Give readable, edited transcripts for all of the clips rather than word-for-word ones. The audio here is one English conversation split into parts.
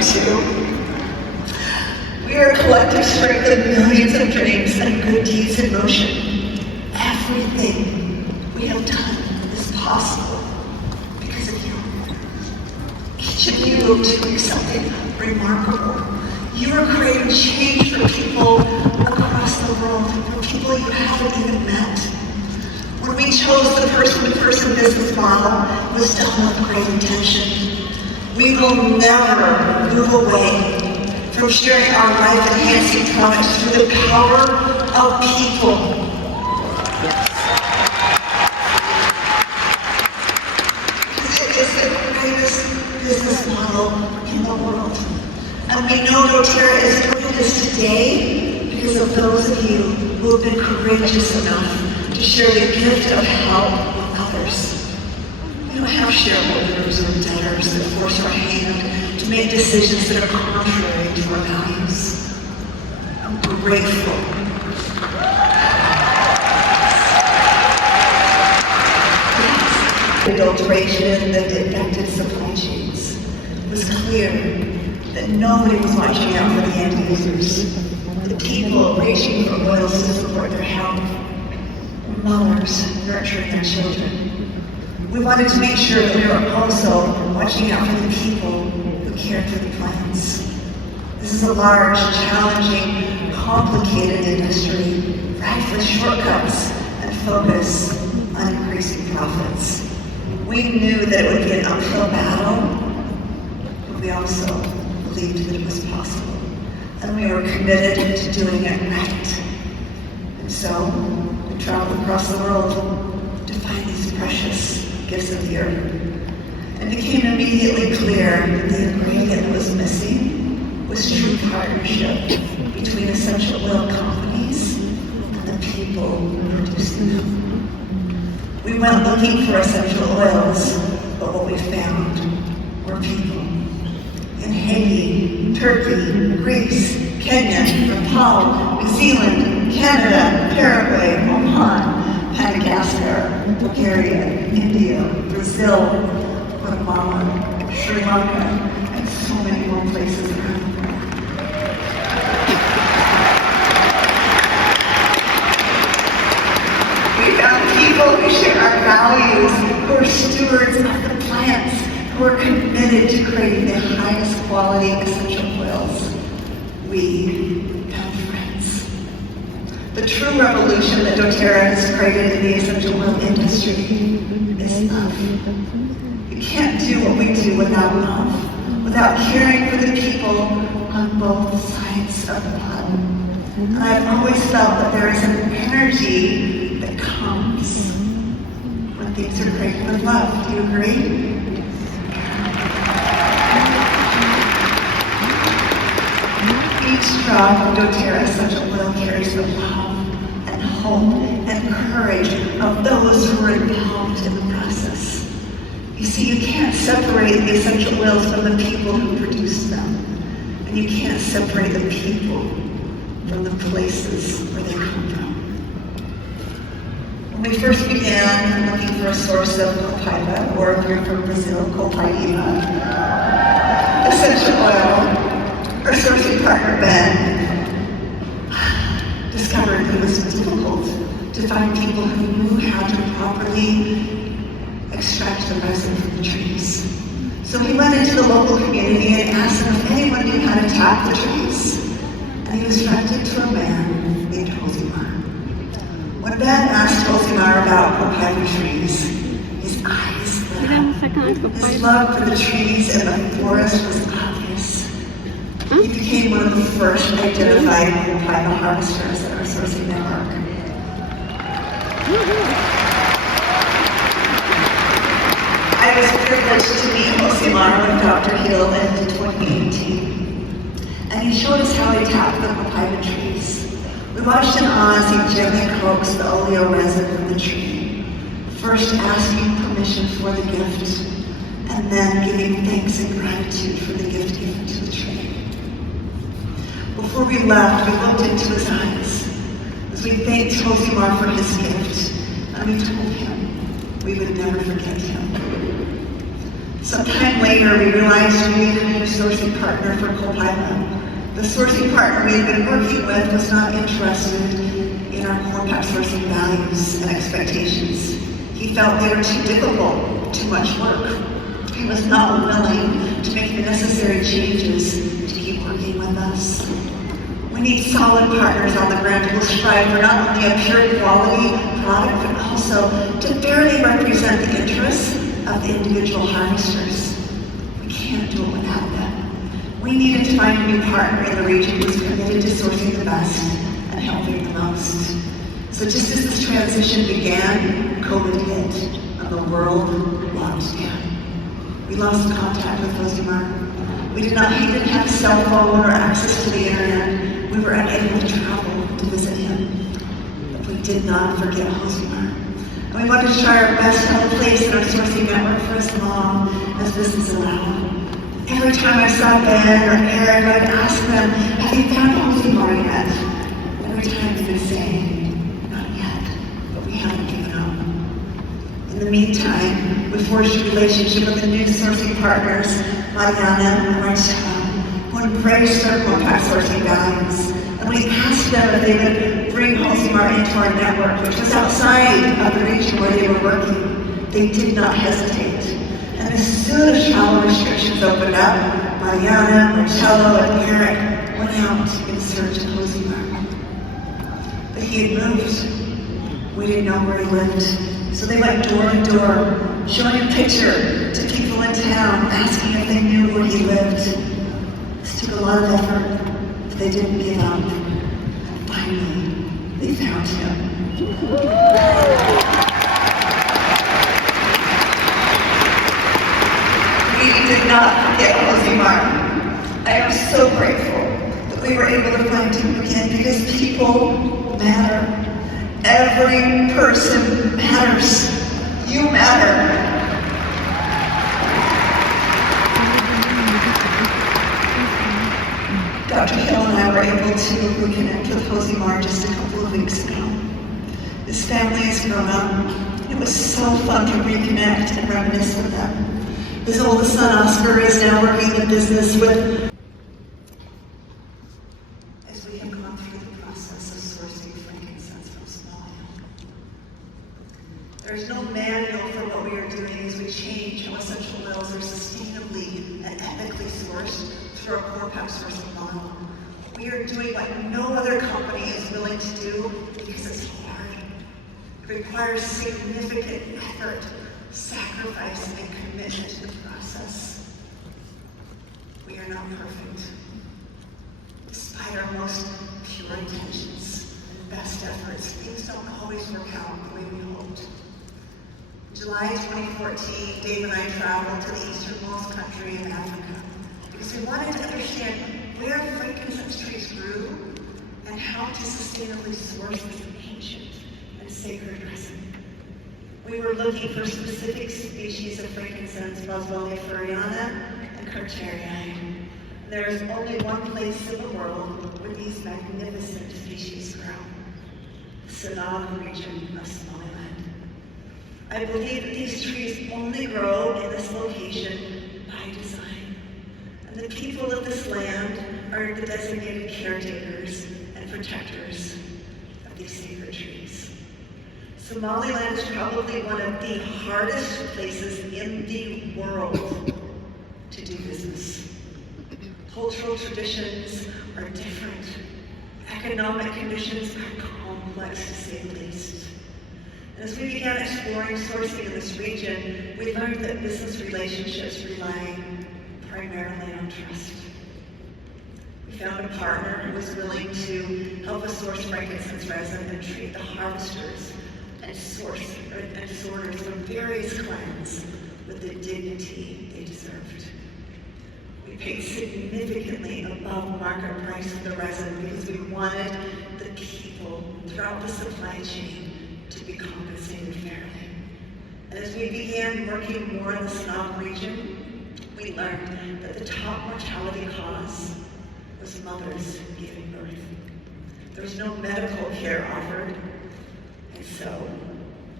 you too. We are a collective strength of millions of dreams and good deeds in motion. Everything we have done is possible because of you. Each of you will do something remarkable. You are creating change for people across the world, for people you haven't even met. When we chose the person-to-person business model, it was done with great intention. We will never move away from sharing our life-enhancing products through the power of people. Because it is the greatest business model in the world. And we know doTERRA is doing this today because of those of you who have been courageous enough to share the gift of help with others. We don't have shareholders or debtors that force our hand to make decisions that are contrary to our values. I'm grateful. The adulteration that affected supply chains. It was clear that nobody was watching out for the end users. The people reaching for oils to support their health. Mothers nurturing their children. We wanted to make sure that we were also watching out for the people who cared for the plants. This is a large, challenging, complicated industry, rife with shortcuts and focus on increasing profits. We knew that it would be an uphill battle, but we also believed that it was possible. And we were committed to doing it right. And so, we traveled across the world to find these precious gifts of the earth. And it became immediately clear that the ingredient that was missing was true partnership between essential oil companies and the people who produced them. We went looking for essential oils, but what we found were people. In Haiti, Turkey, Greece, Kenya, Nepal, New Zealand, Canada, Paraguay, Oman, Madagascar, Bulgaria, India, Brazil, Guatemala, Sri Lanka, and so many more places around the world. We found people who share our values, who are stewards of the plants, who are committed to creating the highest quality essential oils. We found friends. The true revolution that doTERRA has created in the essential oil industry is love. You can't do what we do without love, without caring for the people on both sides of the pond. And I've always felt that there is an energy that comes when things are created with love. Do you agree? Each drop of doTERRA essential oil carries the love and hope and courage of those who are involved in the process. You see, you can't separate the essential oils from the people who produce them. And you can't separate the people from the places where they come from. When we first began looking for a source of copaiba, or if you're from Brazil, copaiba, essential oil, our sourcing partner, Ben, discovered it was difficult to find people who knew how to properly extract the resin from the trees. So he went into the local community and asked them if anyone knew how to tap the trees. And he was directed to a man named Josimar. When Ben asked Josimar about copaiba trees, his eyes lit up. His love for the trees and the forest was obvious. He became one of the first identified copaiba harvesters at our sourcing network. I was privileged to meet Josimar with Dr. Hill in 2018. And he showed us how he tapped the copaiba trees. We watched him as he gently coaxed the oleo resin from the tree, first asking permission for the gift, and then giving thanks and gratitude for the gift given to the tree. Before we left, we looked into his eyes as we thanked Josimar for his gift, and we told him we would never forget him. Sometime later, we realized we needed a new sourcing partner for Copilot. The sourcing partner we had been working with was not interested in our core pack sourcing values and expectations. He felt they were too difficult, too much work. He was not willing to make the necessary changes to keep working with us. We need solid partners on the ground who will strive for not only a pure quality product, but also to fairly represent the interests of the individual harvesters. We can't do it without them. We needed to find a new partner in the region who was committed to sourcing the best and helping the most. So just as this transition began, COVID hit, and the world locked down. We lost contact with Josimar. He didn't have a cell phone or access to the internet. We were unable to travel to visit him. But we did not forget Josimar. And we wanted to try our best to have a place in our sourcing network for as long as business allowed. Every time I saw Ben or Eric, I'd ask them, have you found Josimar yet? Every time they would say, not yet, but we haven't given up. In the meantime, we forged a relationship with the new sourcing partners, Mariana and Wright, who embraced our compact sourcing values. And we asked them if they would bring Josimar into our network, which was outside of the region where they were working. They did not hesitate. And as soon as travel restrictions opened up, Mariana, Marcello, and Eric went out in search of Josimar. But he had moved. We didn't know where he lived. So they went door to door, showing a picture to people in town, asking if they knew where he lived. This took a lot of effort, but they didn't give up. And finally, they found him. We did not forget Josimar. I am so grateful that we were able to find him again because people matter. Every person matters. You matter. Dr. Hill and I were able to reconnect with Josimar just a couple of weeks ago. His family has grown up. It was so fun to reconnect and reminisce with them. His oldest son, Oscar, is now working in business with... As we have gone through the process of sourcing frankincense from Somalia. There's no manual for what we are doing as we change how essential oils are sustainably and ethically sourced through our core pack sourcing model. We are doing what no other company is willing to do because it's hard. It requires significant effort, sacrifice, and commitment to the process. We are not perfect. Despite our most pure intentions and best efforts, things don't always work out the way we hoped. In July 2014, Dave and I traveled to the easternmost country in Africa because we wanted to understand where frankincense trees grew and how to sustainably source this ancient and sacred resin. We were looking for specific species of frankincense, Boswellia furiana and Carterii. There is only one place in the world where these magnificent species grow, the Sanaa region of Somaliland. I believe that these trees only grow in this location by design. And the people of this land are the designated caretakers and protectors of these sacred trees. Somaliland is probably one of the hardest places in the world to do business. Cultural traditions are different. Economic conditions are complex, to say the least. And as we began exploring sourcing in this region, we learned that business relationships rely primarily on trust. We found a partner who was willing to help us source frankincense resin and treat the harvesters and sorters from various clans with the dignity they deserved. We paid significantly above market price for the resin because we wanted the people throughout the supply chain to be compensated fairly. And as we began working more in the Sanaa region, we learned that the top mortality cause was mothers giving birth. There was no medical care offered, and so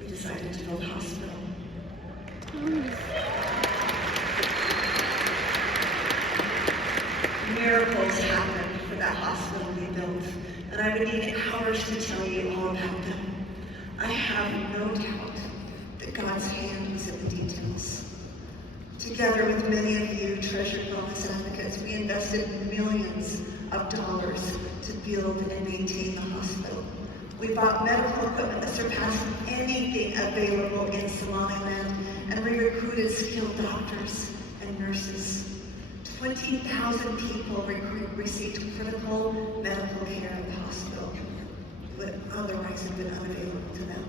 we decided to build a hospital. miracles happened for that hospital we built, and I would need hours to tell you all about them. I have no doubt that God's hand was in the details. Together with many of you treasured wellness advocates, we invested millions of dollars to build and maintain the hospital. We bought medical equipment that surpassed anything available in Somaliland, and we recruited skilled doctors and nurses. 20,000 people received critical medical care at the hospital that would otherwise have been unavailable to them.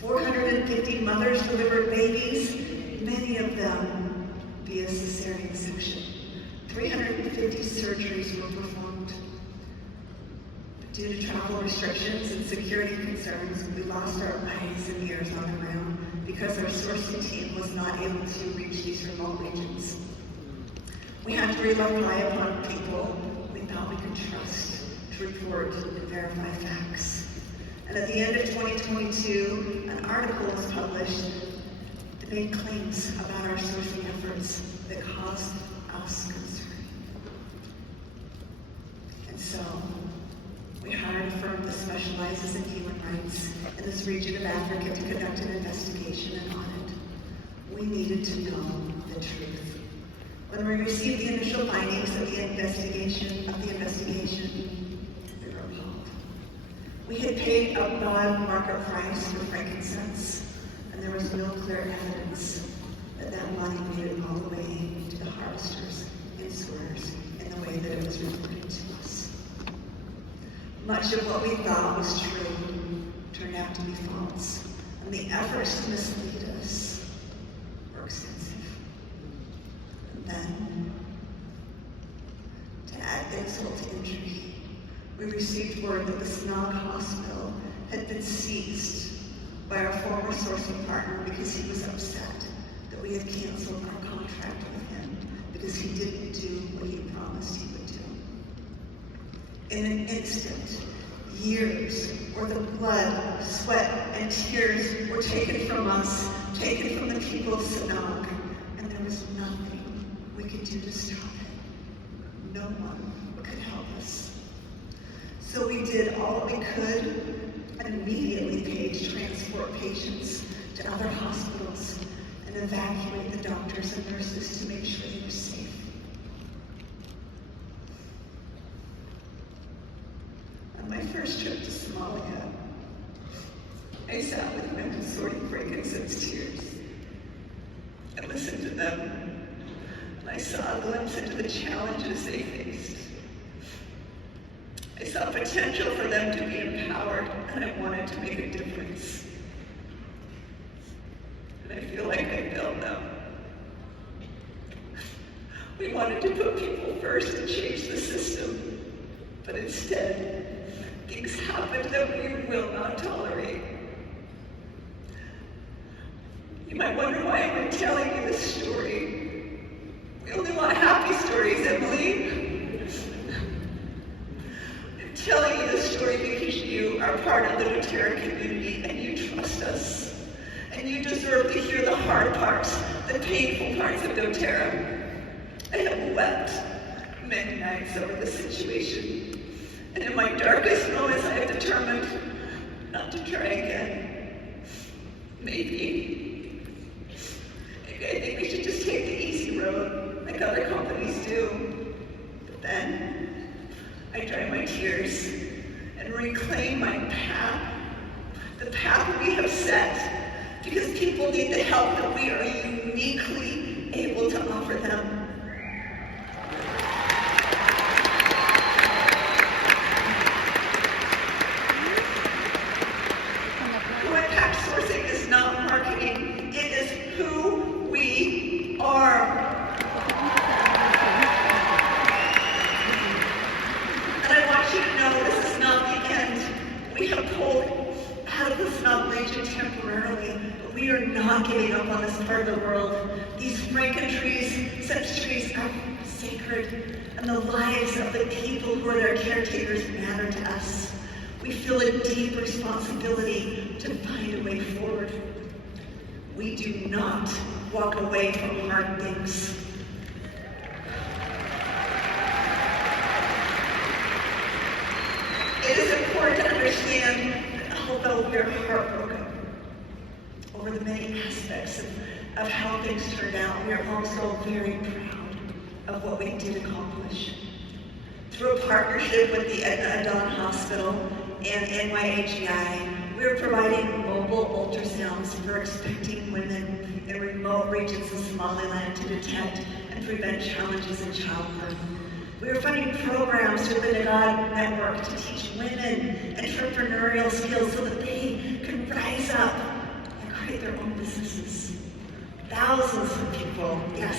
450 mothers delivered babies, many of them via cesarean section. 350 surgeries were performed. Due to travel restrictions and security concerns, we lost our eyes and ears on the ground because our sourcing team was not able to reach these remote regions. We had to rely upon people we thought we could trust to report and verify facts. And at the end of 2022, an article was published that made claims about our sourcing efforts that caused us concern. And so, we hired a firm that specializes in human rights in this region of Africa to conduct an investigation and audit. We needed to know the truth. When we received the initial findings of the investigation, we were appalled. We had paid above market price for frankincense, and there was no clear evidence that that money made it all the way to the harvesters and sorters in the way that it was reported to us. Much of what we thought was true turned out to be false, and the efforts to mislead us were extensive. And then, to add insult to injury, we received word that the Sanaa Hospital had been seized by our former sourcing partner because he was upset that we had canceled our contract with him because he didn't do what he promised he would do. In an instant, years worth of blood, sweat, and tears were taken from us, taken from the people of Sanaa, and there was nothing we could do to stop it. No one could help us. So we did all we could and immediately paid to transport patients to other hospitals and evacuate the doctors and nurses to make sure they were safe. On my first trip to Somalia, I sat with women sorting frankincense tears. I listened to them, and I saw a glimpse into the challenges they faced. I saw potential for them to be empowered, and I wanted to make a difference. And I feel like I failed them. We wanted to put people first and change the system, but instead, things happened that we will not tolerate. You might wonder why I'm telling you this story. We only want happy stories, Emily. I'm telling you this story because you are part of the doTERRA community and you trust us. And you deserve to hear the hard parts, the painful parts of doTERRA. I have wept many nights over the situation. And in my darkest moments, I have determined not to try again. Maybe I think we should just take the easy road, like other companies do. But then, I dry my tears and reclaim my path, the path we have set, because people need the help that we are uniquely able to offer them. Sourcing is not marketing, it is who we are. And I want you to know this is not the end. We have pulled out of the Sanaa region temporarily, but we are not giving up on this part of the world. These franken trees, such trees are sacred, and the lives of the people who are their caretakers matter to us. We feel a deep responsibility to find a way forward. We do not walk away from hard things. understand, although we're heartbroken over the many aspects of how things turned out, we are also very proud of what we did accomplish. Through a partnership with the Adon Hospital and NYAGI, we are providing mobile ultrasounds for expecting women in remote regions of Somaliland to detect and prevent challenges in childbirth. We are funding programs through the Nagad Network to teach women entrepreneurial skills so that they can rise up and create their own businesses. Thousands of people, yes.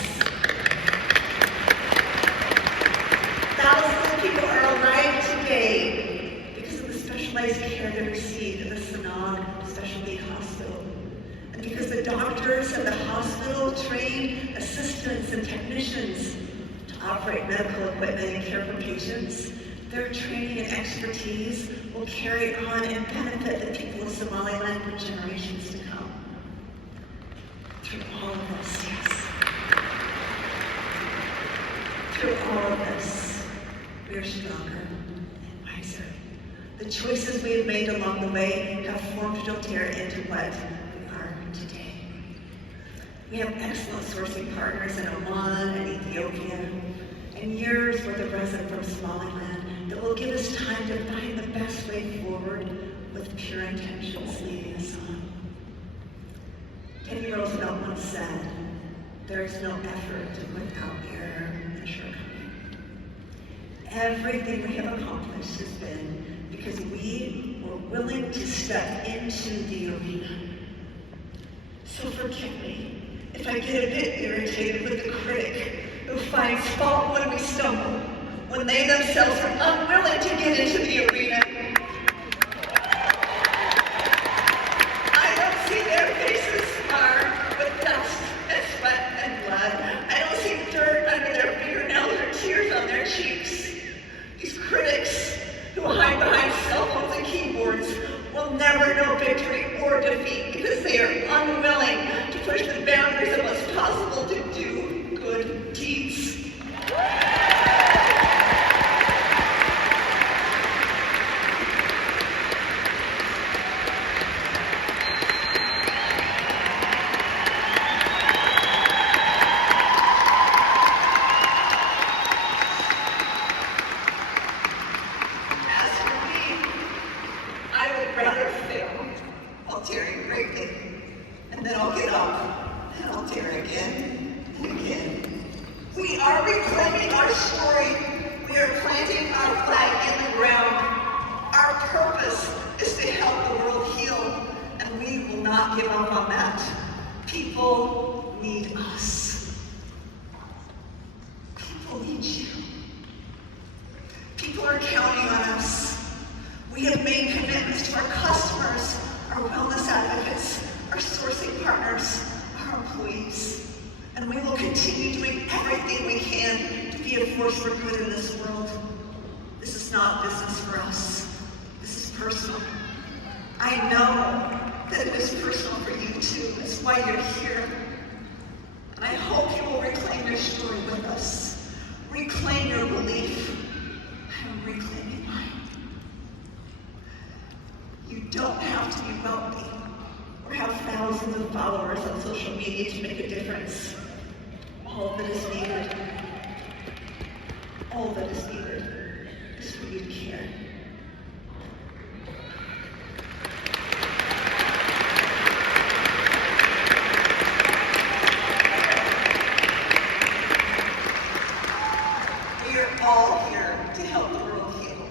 Thousands of people are alive today because of the specialized care they received at the Sanag Specialty Hospital. And because the doctors at the hospital trained assistants and technicians to operate medical equipment and care for patients, their training and expertise will carry on and benefit the people of Somaliland for generations to come. Through all of this, yes. Through all of this, we are stronger and wiser. The choices we have made along the way have formed doTERRA into what we are today. We have excellent sourcing partners in Oman and Ethiopia, and years worth of resin from Somaliland that will give us time to find the best way forward with pure intentions leading us on. Teddy Roosevelt once said, "There is no effort without error and shortcoming." Everything we have accomplished has been because we were willing to step into the arena. So forgive me if I get a bit irritated with the critic who finds fault when we stumble, when they themselves are unwilling to get into the arena. I don't see their faces scarred with dust and sweat and blood. I don't see dirt under their fingernails or tears on their cheeks. These critics who hide behind cell phones and keyboards will never know victory or defeat because they are unwilling to push the boundaries of what's possible to do good deeds. And then I'll get up, and I'll tear again and again. We are reclaiming our story. We are planting our flag in the ground. Our purpose is to help the world heal, and we will not give up on that. People need us. People need you. People are counting on us. We have made commitments to our customers, our wellness advocates, our sourcing partners, our employees, and we will continue doing everything we can to be a force for good in this world. This is not business for us. This is personal. I know that it is personal for you too. That's why you're here. And I hope you will reclaim your story with us. Reclaim your belief. I'm reclaiming mine. You don't have to be wealthy or have thousands of followers on social media to make a difference. All that is needed, all that is needed is for you to care. We are all here to help the world heal.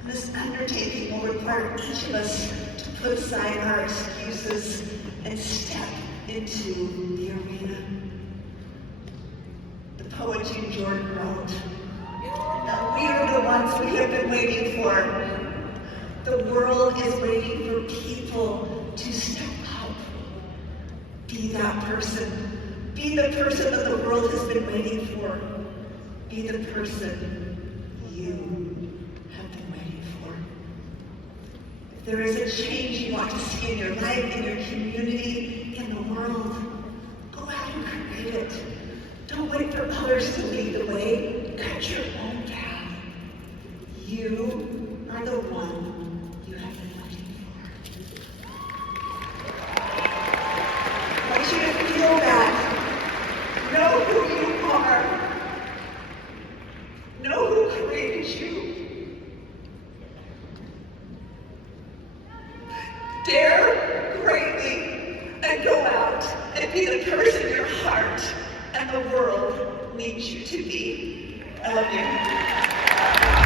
And this undertaking will require each of us to put aside our excuses and step into the arena. The poet Jean Jordan wrote, "Now we are the ones we have been waiting for. The world is waiting for people to step up. Be that person. Be the person that the world has been waiting for. Be the person you have been waiting for. If there is a change you want to see in your life, in your community, in the world, go out and create it. Don't wait for others to lead the way. Cut your own path. You are the one you have been waiting for. I want you to feel that. Know who you are. Know who created you. Dare greatly and go out and be the person your heart and the world needs you to be. I love you.